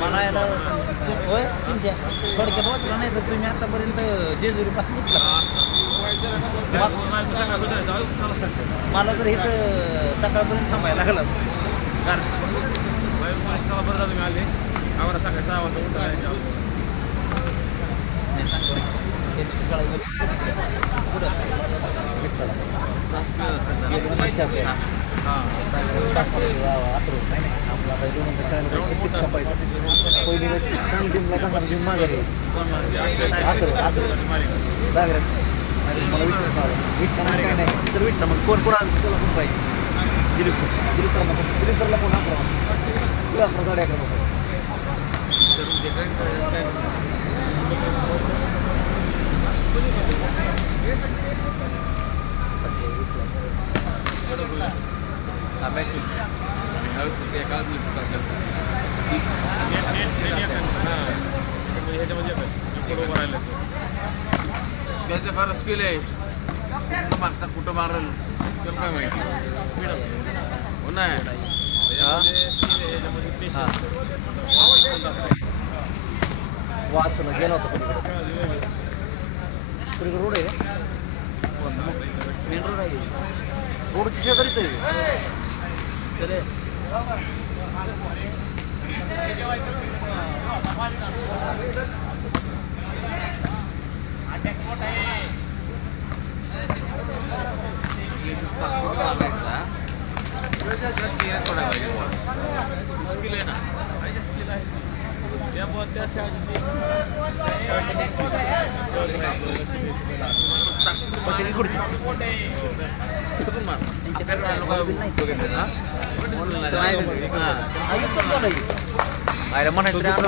मला याला होय चिंत्या थोडक्यात वाचला नाही तर तुम्ही आतापर्यंत जेजुरी पास घेतला मला तर इथं सकाळपर्यंत थांबायला लागलं असतं तुम्ही आले आम्हाला सकाळी 6 वाजता उठायचं माघारी मला विष्णा काय नाही तर विष्णा मग कोण कोण त्याला कोण पाहिजे दिलीप सरला कोण अकरा साडे 11 त्याचं फार स्किल आहे मागचा कुठं मारल त्याला काय माहिती हो ना वाचलं गेला होता पलीकडे रोड आहे मेन रोड आहे रोडची शेजारीच आहे चले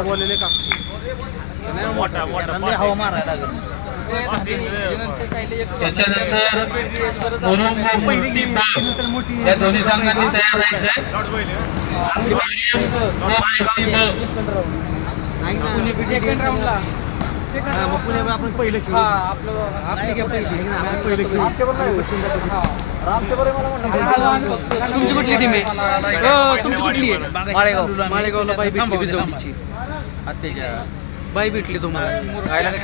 बोललेले का मोठा हवा मारायला लागेल त्याच्यानंतर या दोन्ही संघांनी तयार राहायचंय आपण पहिलं खेळू तुमची कुठली टीम आहे तुमची कुठली आहे माळेगावला बाई भेटली बिजवडीची बाई भेटली तुम्हाला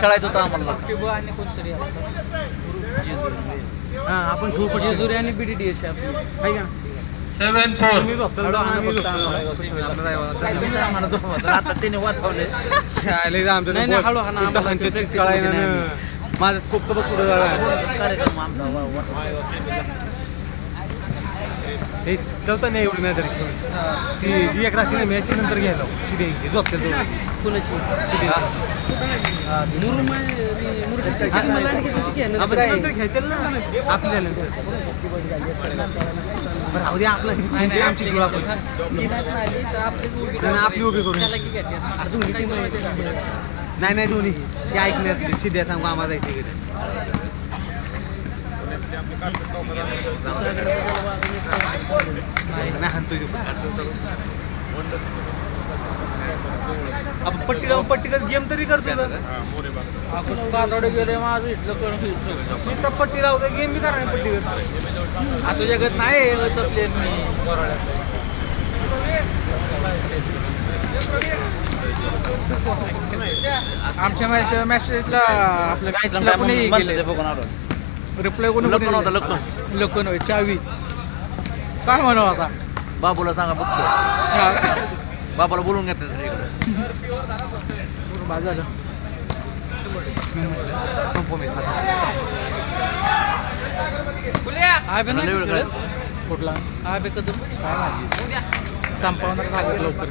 खेळायचं होतं आम्हाला आपण खूप जेजुरी आणि बीडीडीएस आपली 7-4 आता त्याने वाचवले नाही हळू हा ना माझं स्कोप तर पुढे कार्यक्रम आमचा हे चौथा नाही एवढी मॅच ती जी एक रात्री नाही मॅच नंतर घ्यायला शिदे झोपते कुणाची घ्यायचं ना आपल्या नंतर राहू दे आपला आमची घेऊ आपण आपली उभी करून नाही दोन्ही ते ऐकण्यात शिद्या सांगू आम्हाला जायचं इकडे नाही हाणतोय आपण पट्टी लावून पट्टी कर गेम तरी करतो गेले माझं इथलं मी तर पट्टी लावतो गेम बी करा पट्टी करतो आता जगत नाही प्लेअर मी आमच्या मॅसेजला आपल्या मॅचला कोणी गेले रिप्लाय कोणी लखन होय चावी काय म्हणावं आता बाबूला सांगा फक्त बाबाला बोलून घेतलं झालं कुठला हा बे कदम काय माहिती संपवणार सांगत लवकर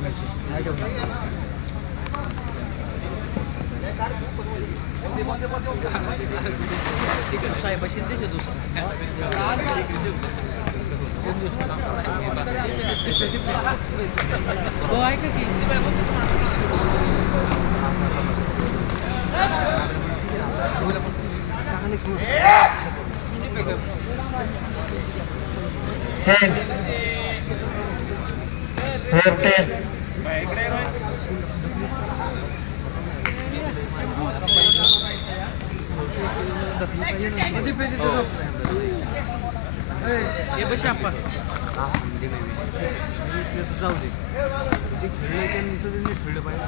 साहेब शिंदेचे दुसरं हो ऐका की हे बशी आपण जाऊ दे जे खेळले त्यांचं त्यांनी खेळलं पाहिजे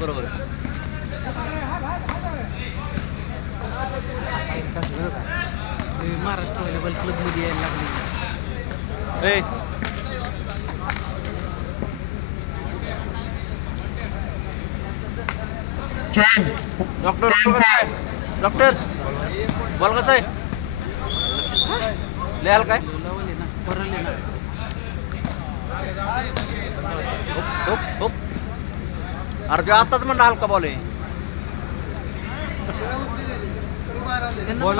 बरोबर महाराष्ट्र व्हॉलीबॉल क्लब मध्ये यायला लागले ए डॉक्टर डॉक्टर बोल कसं आहे लिहाल काय लावले ना परले ना अरे ते आताच म्हणलं हलका बॉल आहे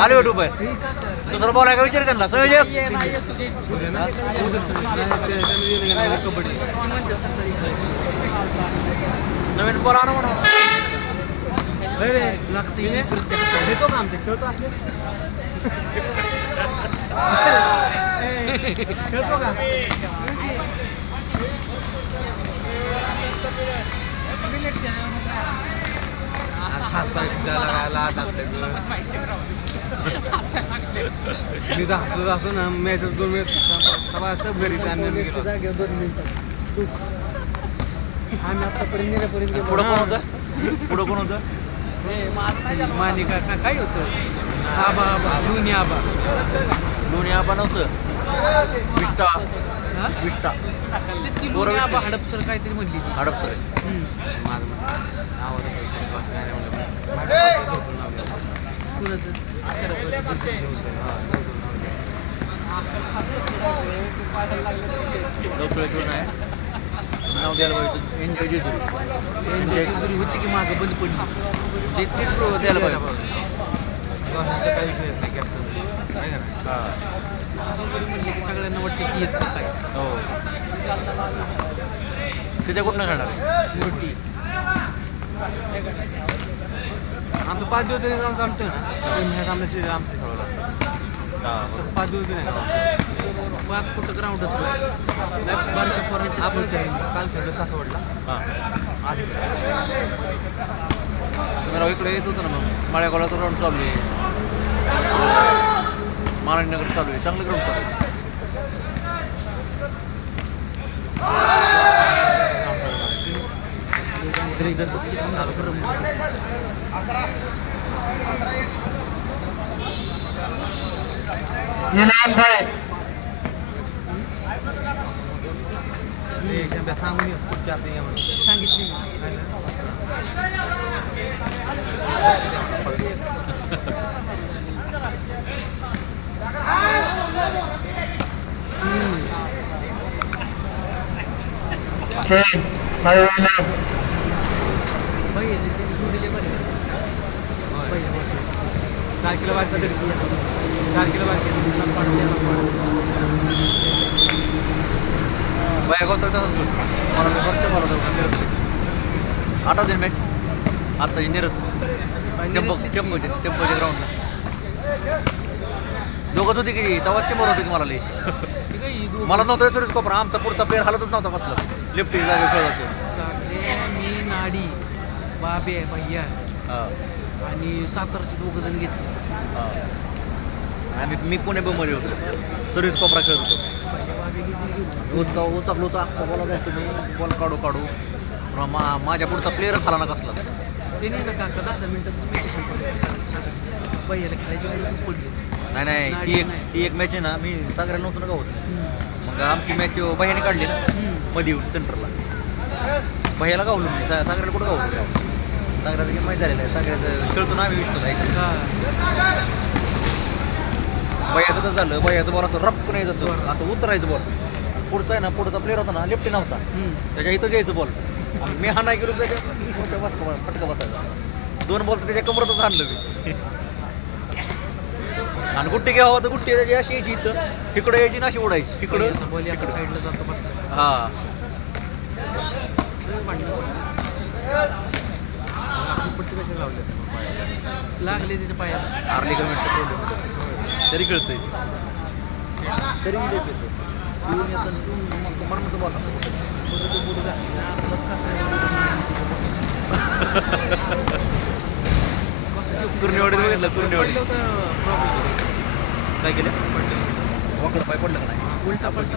आले युट्यूब आहे दुसरा बॉल आहे का विचार त्यांना संयोजक नवीन बॉल आणा म्हणा लागते खेळतो का आमचे खेळतो खेळतो का मी दाखवत असतो ना मॅच 2 मिनिट सब घरी जागेवर 2 मिनिटं आम्ही आतापर्यंत नेल्यापर्यंत पुढं कोण होतं पुढं कोण होतं माने काय होतं आबा आबा लुनी आबा दोन्ही आबा नव्हतं विष्टा विष्टा तेच की लुनी आबा हडपसर काहीतरी म्हणली ती हडपसर नाव द्यायला पाहिजे एनजॉय जेजुरी होती की मागं बंद पडली तेच द्यायला पाहिजे काही विषय नाही कॅप्टन जेजुरी म्हणले की सगळ्यांना वाटतं ती येत काय हो तिथे कुठं खेळणार आहे मुरटी आमचं 5 दिवस तरी जाऊन चालतोय ना आमच्या आमचं खेळवला 5 दिवस नाही 5 कुठं ग्राउंडच बारक्या पोरांची आपण काल खेळलो सासवडला राव इकडे येत होतं ना मग माळ्यागावला तर ग्राउंड चालू आहे महाराणीनगर चालू आहे चांगलं ग्राउंड चालू आहे सांगून पुढच्या सांगितली भैयाचे ते जोडीले बरे भैया बसायचे 4 किलो बाकी 4 किलो बाकी बाया गोष्ट आठ दिन मॅच आता निरत टेम्पोच्या ग्राउंडला दोघंच होती की तेव्हा चेंबर होते मला लई मला नव्हतं सुरेश कोपरा आमचा पुढचा प्लेअर हालतच नव्हता बसला लेफ्टी जागे खेळत सागरे मी नाडी बाबे भैया आणि सातारचे 2 जण घेतले आणि मी पुणे बंबरी होतो सर्व्हिस कोपरा खेळत होतो उचकलो होतो अख्खा बॉल जास्त बॉल काढू माझ्या पुढचा प्लेअरच झाला ना कसला ते नाही का 10 मिनिटात मॅच संपली भैयाला खेळायची गरजच पडली नाही ती एक मॅच आहे ना मी सागऱ्याला नव्हतं ना गावत मग आमची मॅच भैयाने काढली ना मध्ये येऊन सेंटरला भैयाला गावलो मी सागऱ्याला कुठं गावलो सागऱ्याचं गेम माहीत झालेलं आहे सागऱ्याचं खेळतो ना आम्ही विषतो भैयाचं कसं झालं भैयाचं बॉल असं रप्प नाही जसं असं उतरायचं बॉल पुढचा आहे ना पुढचा प्लेअर होता ना लेफ्टी नव्हता त्याच्या इथं जायचं बॉल आणि मी हा नाही गेलो त्याच्या फटका बसायचा 2 बॉल तर त्याच्या कमरतच आणलं मी आणि गुट्टी घ्यावं तर गुट्टी त्याची अशी यायची इथं इकडं यायची ना अशी उडायची इकडं बॉल एका साईडला जातो बसला हा लागले त्याच्या पायाला आर्ली गव्हर्नमेंटचा प्रॉब्लेम तरी कळतंय तरी मी येतो मरणाचं बॉल कुर्नेवाडीत बघितलं कुर्नेवाडी काय केलं वाकडं पाय पडलं का नाही उलटा पलटा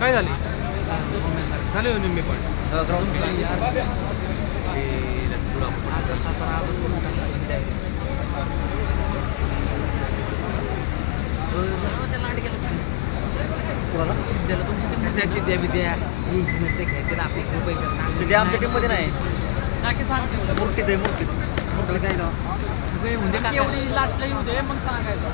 काय झाले झाले हो निम्मे पण आता सातारा आजच करून टाकला तुम्ही direct. त्या लांडग्याला कुठे? सिद्ध्याला तुमची टीम सध्या आमच्या टीममध्ये नाही जाके सांगते मूर्तीत आहे मूर्तीत म्हटलं काय म्हणजे काय एवढी लास्टला येऊ दे मग सांगायचं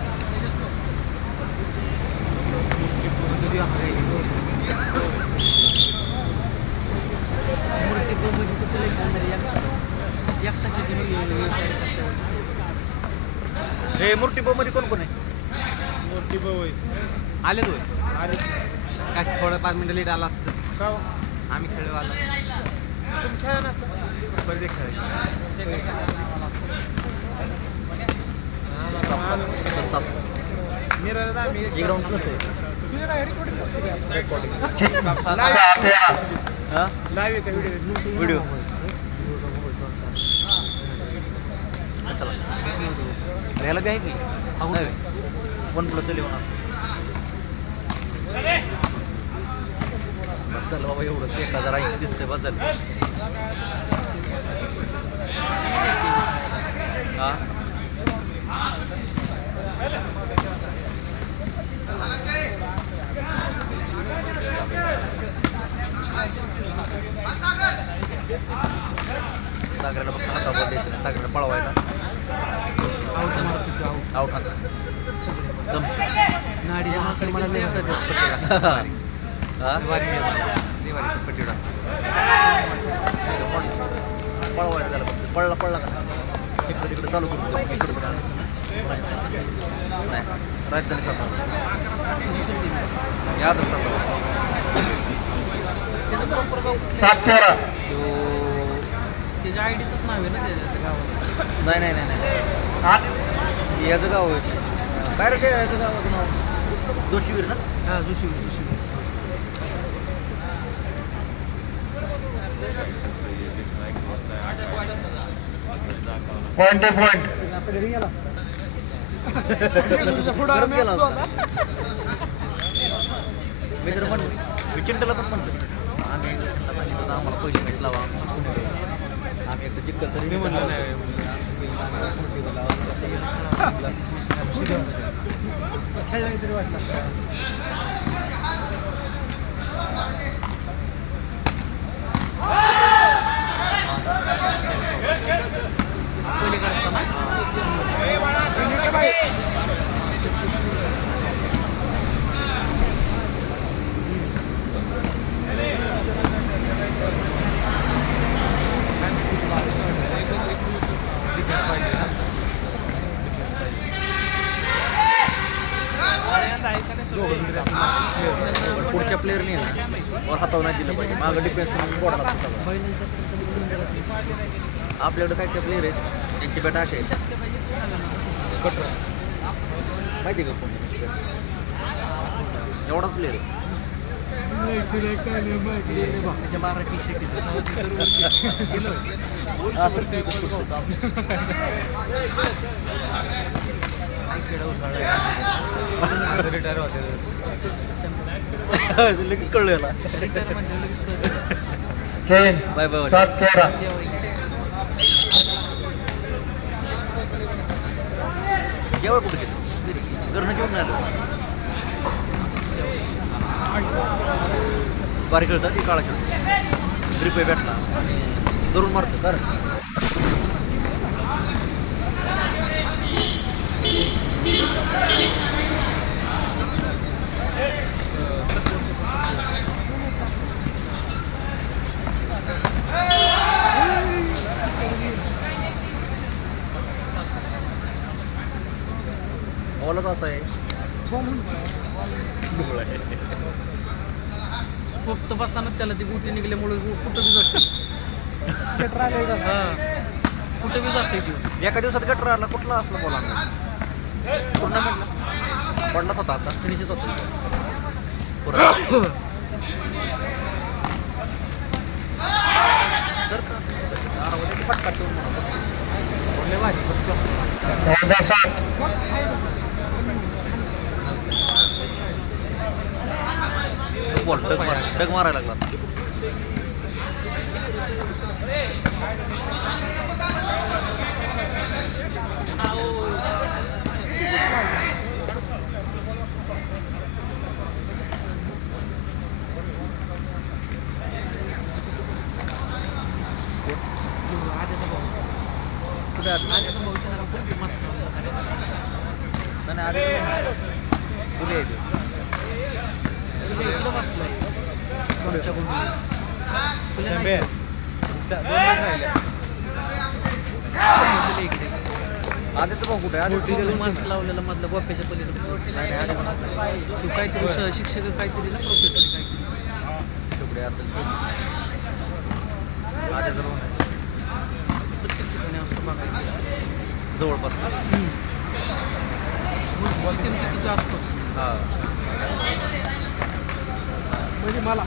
मूर्ती म्हणजे तुला एकटाची हे मूर्ती मध्ये कोण कोण आहे मोठी भाऊ आले तो आणि काय थोडं 5 मिनिटं लेट आला का आम्ही खेळलो आलो तुम्ही खेळा ना परत एक आम्ही ग्राउंड लाईव्ह का व्हिडिओ व्हिडिओ ह्याला बी आहे की OnePlus 11 चल बाबा एवढं 1080 दिसतंय बस झालं हा सागराला फक्त हाता बॉल द्यायचा नाही सागराला पळवायचा आउट मारत होते आउट आउट हात दम नाडीच्या माणसाने मला लय होता हा पट्टीडा पळवायला झालं फक्त पळला का इकडे तिकडे चालू करून इकडे नाही राजधानी सातारा याच सातारा त्याचं प्रॉपर गाव कुठलं? सातपुरा त्याच्या आयडीचंच नाव आहे ना त्या गावाला नाही याचं गाव आहे काय रे ते याचं गावाचं नाव जोशीवीर ना हा जोशी पॉइंट टू पॉइंट परत गेला होता. मी तर म्हणतो मी चिंटला पण म्हणतो आम्ही चिंटला सांगितलं होतं आम्हाला पहिली मॅच लावा आम्ही एकदा जिंकल तरी म्हणलं खेळला तरी वाटलं पलीकडचा ना पुढच्या प्लेअरने ना बॉल हातावर नाही दिलं पाहिजे मागं डिफेन्स बोर्ड लागतो सगळं बैलांचं असतं तर मग नंबर असतं. आपल्याकडे काय काय प्लेअर आहेत त्यांची बॅट असे आहेत असलं पाहिजे सांगा ना. कटर माहिती का कोण एवढाच प्लेअर आहे त्याच्या 12 टी-शर्ट रिटायर होते लगेच कळलं याला बाय बाय सातपुरा जेव्हा कुठे गेलं घरनं जेवण नाही आलं बारीक खेळतात ती काळा खेळतो ग्रिपे भेटला आणि धरून मारतो तर बॉलच असं आहे स्कोप तर बसाना त्याला ती गुटी निघल्यामुळे कुठं बी जाते हा कुठं बी जाते ती एका दिवसात गटर आला कुठला असला बॉल आणला टुर्नामेंटला पडलाच होता आता फिनिशच होता सर का फटका ठेवून म्हणा सात रफ बॉल डग मारायला लागला. आद्याचा भाऊ कुठे आलं? आद्याचा भाऊच्या नावावर खूप मस्त नाही आधी कुठे आहे ते? इकडं बसलाय आमच्या कोणी इकडे आधीच भाऊ कुठे आहे? तो मास्क लावलेला मधला गोप्याच्या पलीकडे तू काहीतरी शिक्षक काहीतरी ना प्रोफेसर काहीतरी कुठे असेल आधीच भाऊ नाही. प्रत्येक ठिकाणी असतं बघायचं जवळपास मूर्तीची किमती तिथं असतोच हा म्हणजे मला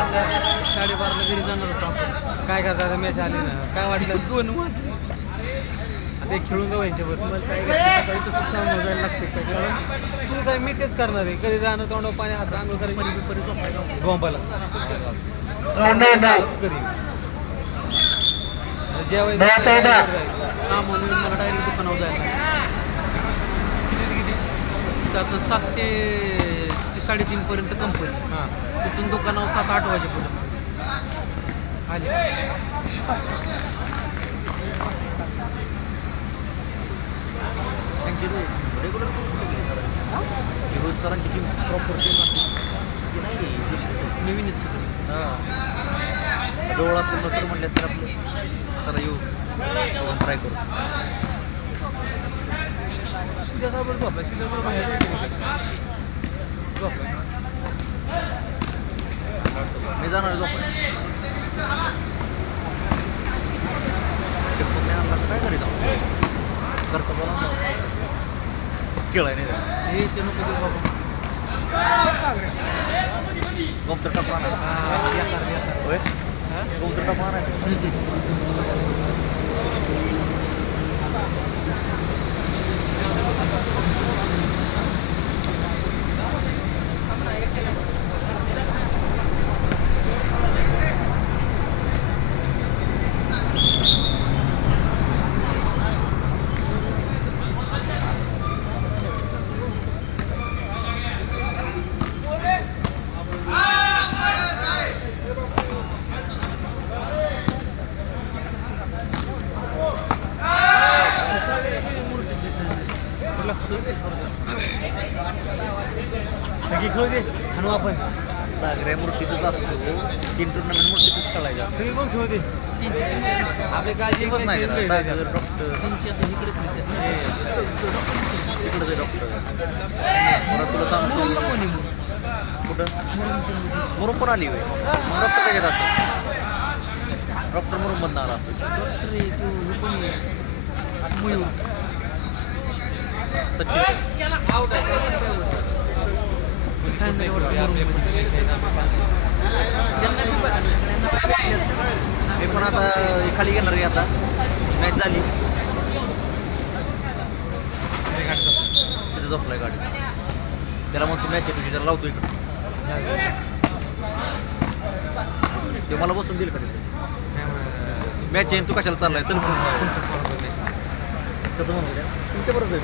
आता 12:30 घरी जाणार होतो आपण काय करता आता मॅच आली ना काय वाटलं 2 वाजले आता एक खेळून जाऊ यांच्याबरोबर मला काय करायचं, सकाळी तसंच काम मोजायला लागते काय तू काय मी तेच करणार आहे कधी जाणं तोंड पाणी हात अंघोळ करायची परी झोपायला गोंबाला करीन हा म्हणून मला डायरेक्ट दुकानावर जायला त्याचं 7 ते 3:30 पर्यंत कंपनी हां तिथून दुकानावर 7-8 वाजेपर्यंत आले त्यांची रेग्युलर रोज सरांची टीम प्रॉपर टीम नाही नवीनच सगळे जवळ असतील सर म्हणले तर आपलं चला येऊ ट्राय करू. शिंदेचा बरोबर झोपला शिंदेबरोबर बाहेर झोपला मी जाणार झोपाय काय घरी जाऊ करता बोला खेळाय नाही हे ते नको देऊ बाबा गोमतर टप्पा बेकार होय गोमतर टप्पा नाही सगळी खेळू दे आणू आपण सागऱ्या मूर्तीतच असतो 3 टुर्नामेंट मूर्तीतच खेळायच्या सगळी कोण खेळू दे त्यांची टीम आपली काळजी टीमच नाही त्याला. सागर डॉक्टर त्यांची आता इकडे खेळतात ना तिकडचं डॉक्टर परत तुला सांगतो मुरुमला कोणी मग कुठं मुरुम टीममध्ये मुरुम पण आली होय मग डॉक्टर काय घेत असं डॉक्टर मुरुम बंद आला असं डॉक्टर आहे तो हे कोणी आहे? मयूर सचिन ते काय नाही वाटतं मुरुममध्ये. त्यांना बी बघा, सगळ्यांना बघा. मी पण आता खाली घेणार आहे आता मॅच झाली तिथे झोपलाय गाडी त्याला मग तू मॅच येतो त्याला लावतो इकडं ते मला बसून देईल का तिथे मॅच येईन तू कशाला चाललाय चल कसं म्हणतो त्या तुमच्या बरोबर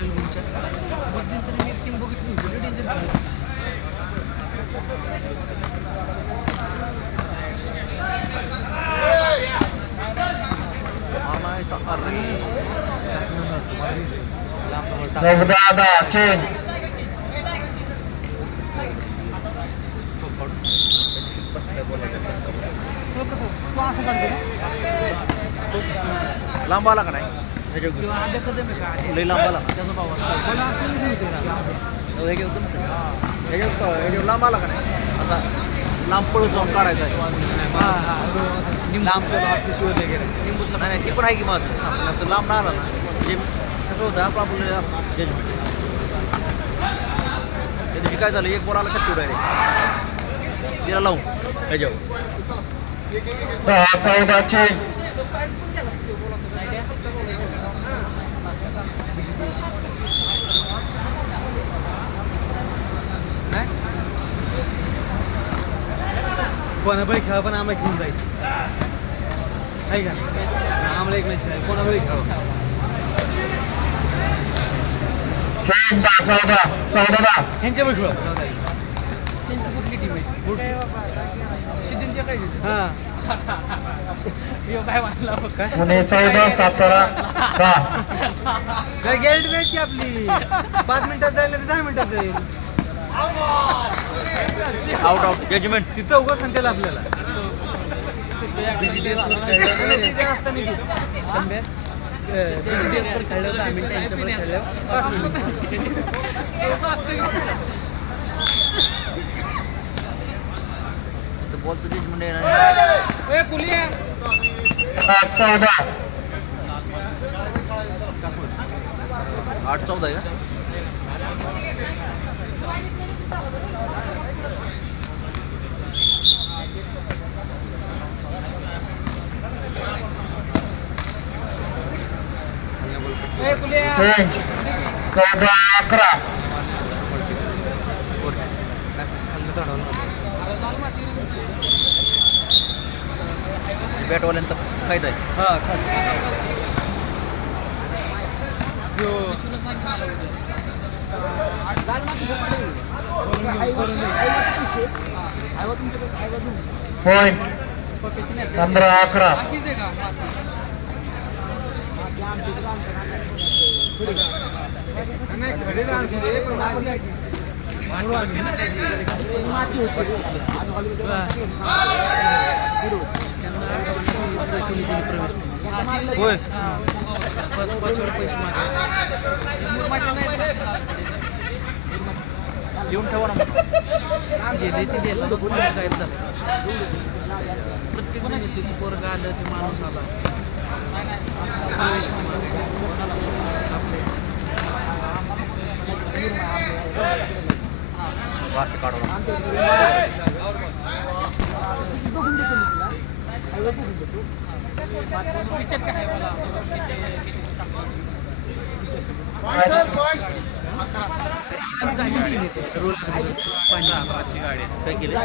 रंगीनच्या. मध्यंतरी मी एक टीम बघितली होती, लई डेंजर खेळत होती. लांब आला का नाही ह्याच्यावर किंवा आद्या कदम आहे का आद्या? लई लांब आला त्याचा भाव असतो ह्याच्यावर लांब आला का नाही असा लांब पळत जाऊन काढायचा आहे. हा हा लांब चला आपली शोध वगैरे निंबूतला नाही नाही, ते पण आहे की माझं पण असं लांब ना आला ना म्हणजे कसं होतं आपलं जजमेंट. त्या दिवशी काय झालं, एक बॉल आला खट्टू डायरेक्ट तिला लावून त्याच्यावर 10-14 कोणाबळी खेळा पण आम्हाला घेऊन जाईल आहे का आम्हाला एक मॅच खेळायला कोणाबळी खेळा 14 ह्यांच्यावर खेळा त्यांची कुठली टीम आहे सिद्धींच्या काय हां काय मानला काय पुणे 14 17 10 काय गॅरंटी नाही की आपली 5 मिनिटात जाईल तर 10 मिनिटात जाईल आउट जजमेंट. ती चौघं सांगतील आपल्याला BGTS वर खेळलं होतं आम्ही त्यांच्यावर बॉलचं जजमेंट आहे 14 8-14 आहे का? चेंज 14-11 बॅटवाल्यांचा फायदा आहे. हां खाली पॉइंट 15-11 नाही खडे जाणते पण होय पैसे लिहून ठेवा ना मग. गेले ते गेला माणूस गायब झाला प्रत्येक जण येते ती पोरगा आलं ते माणूस आला प्रवेश असं काढवा. काय केलं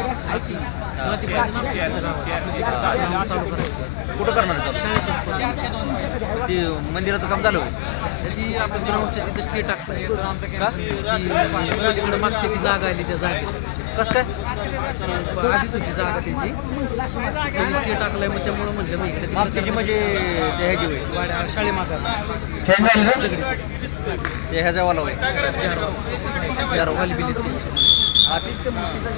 कुठं करणार आहे चालू? ते मंदिराचं काम झालं होय? ती आता ग्राउंडच्या तिथं स्टे टाकताय का पलीकडे मागच्याची जागा आली त्या जागेत कसं काय आधीच होती जागा त्याची त्यांनी स्टे टाकलाय मग त्यामुळे म्हटलं मग इकडे मागची म्हणजे ते ह्याची होय वाड्या शाळे मागायला चेंज झालं ना ते ह्याच्यावाला होय वाली बिलीत ते आधीच ते मग तिथं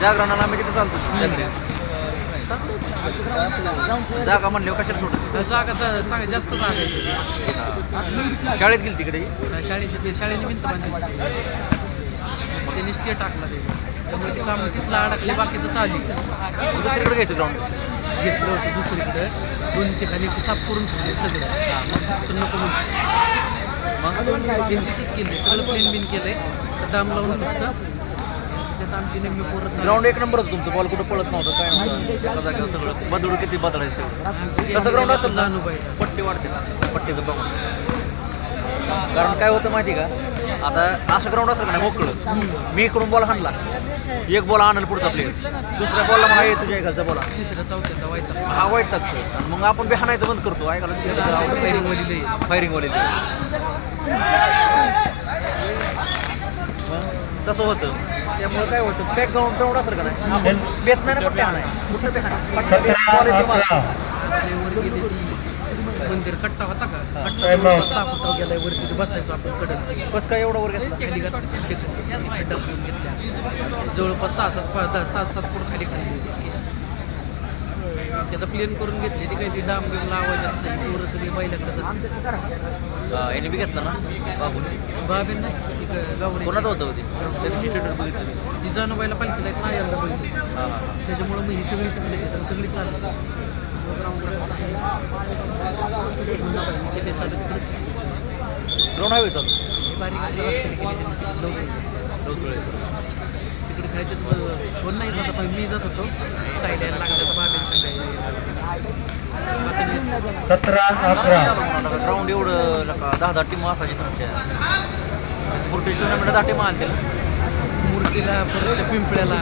जागरणाला आम्ही तिथं चालतो जागा म्हणल्यावर कशाला सोडत जागा तर चांगली जास्त जागा आहे शाळेत गेली तिकडे शाळेने भिंत बांधली त्यांनी स्टे टाकला ते त्यामुळे ते काम तिथलं अडकले बाकीचं चालू दुसरीकडे घ्यायचं ग्राउंड घेतलं होतं दुसरीकडे 2 ठिकाणी साफ करून ठेवले सगळं मग नको म्हणून मग तिथेच केले सगळं प्लेन बिन केलंय डाम लावून फक्त त्यात आमची नेहमी पोरं ग्राउंड एक नंबर होतं तुमचं बॉल कुठं पळत नव्हतं काय नव्हतं एका जागेवर सगळं बदलू किती बदलायचं सगळं तसं ग्राउंड असेल ना जाणू पाहिजे पट्टी वाढते ना पट्टीचं बघून कारण काय होतं माहिती का आता असं ग्राउंड असेल का नाही मोकळं मी इकडून बॉल हाणला एक बॉल आणायला पुढचा प्लेअर दुसऱ्या बॉलला म्हणा ये तुझ्या एकाचा बॉल तिसऱ्या चौथ्यांदा वाईट हा वाईट टाकतो आणि मग आपण बी हाणायचं बंद करतो ऐकायला फायरिंग वाली फायरिंग वाले तसं होतं त्यामुळे काय होतं बॅक ग्राउंड असेल का नाही आपण बेत नाही ना पट्ट्या हाणाय कुठं बी हाणाय 17-11 वर गेले ती मंदिर कट्टा होता का कट्टा 6 फुटावर गेलाय वरती ते बसायचो आपण कडक कसं काय एवढं वर घेतलं खाली डबून घेतल्या जवळपास 6-7 फूट खाली खाली त्याचा प्लेन करून घेतली ती काही ती डाम गेम लावायची पोरं सगळी बैलाकडेच असते याने बी घेतला ना बाबून बाबेन नाही ती गावरी कोणाचं होतं होती त्या दिवशी स्टेटस बघितलं मी. ती जाणं बायला पालखीला एक नाही यंदा बघितली हां हां त्याच्यामुळं मग ही सगळी तिकडेच येतात सगळी चालली ग्राउंडला केले चालू तिकडेच केली सगळी. ड्रोन हायवे चालू बारीक रस्त्याने केली त्यांनी लवतुळे तिकडे काय ते फोन नाही जात पण मी जात होतो साईड यायला लागलं तर बाबेन सांगायला बाकी नाही. 17-11 ग्राउंड एवढं लका 10 टीम असायची तुमच्या मोठी टुर्नामेंट 10 टीम आणतील मूर्तीला परत त्या पिंपळ्याला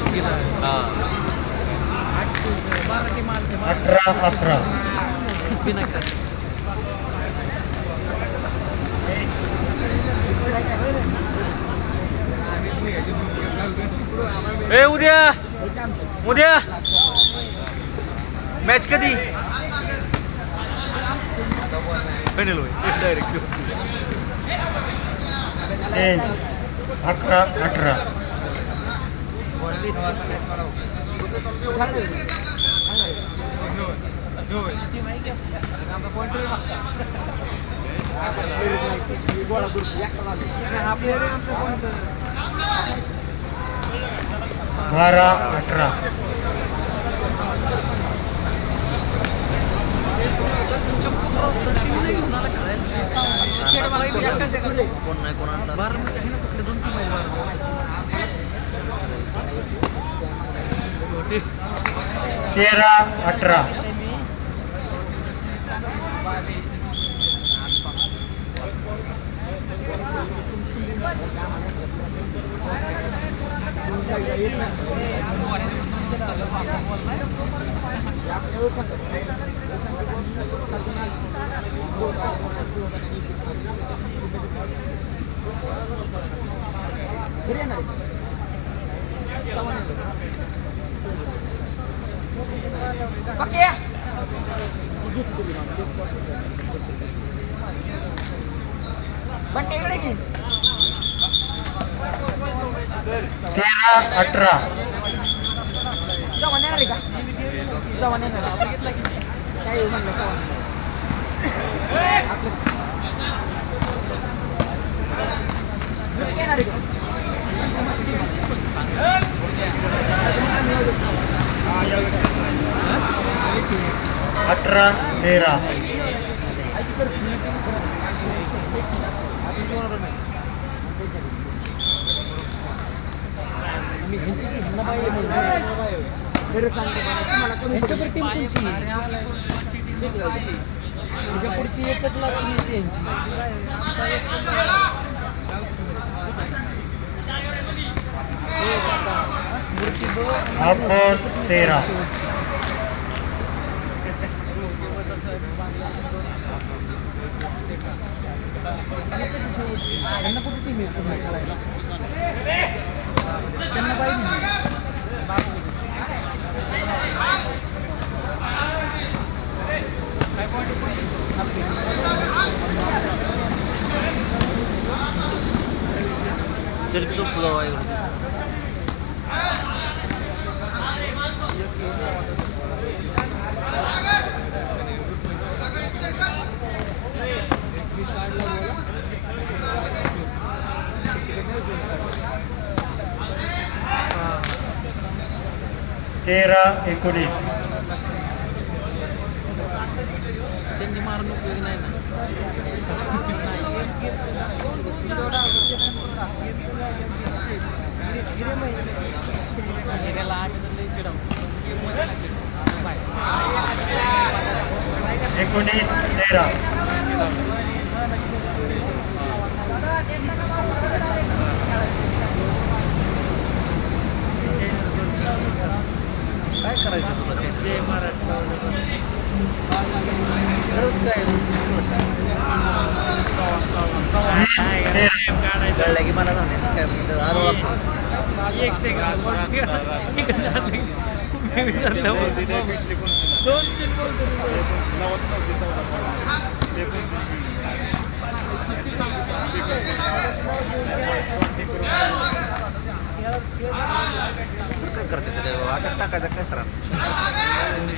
सुकीला हां 12 टीम आलते 18-11 बिना खेळात. ए उद्या उद्या मॅच कधी फायनल होय डायरेक्ट चेंज 11-18 12-18 कोण नाही कोण आणतात बारामती आहे ना कुठले 2 टीम आहेत बारामती 13-18 13-18 18-13 आम्ही ह्यांची हन्नाबाई आहे म्हणून ह्यांच्याकडे टीम कोणची ह्याच्या पुढची एकच लागते यांची मूर्ती आपण 13 त्यांना कुठे टीम आहे त्यांना पाहिजे चल की झोपतो जाऊ आहे तेरा 19 त्यांनी मारून उपयोग नाही ना एकोणीस 13 काय करायचं तुला ते कळलं की मला जाणे काय म्हणतात आलो काय करते ते अटक टाकायचं काय सर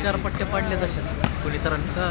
4 पट्ट्या पाडल्या तशाच कोणी सरांनी हा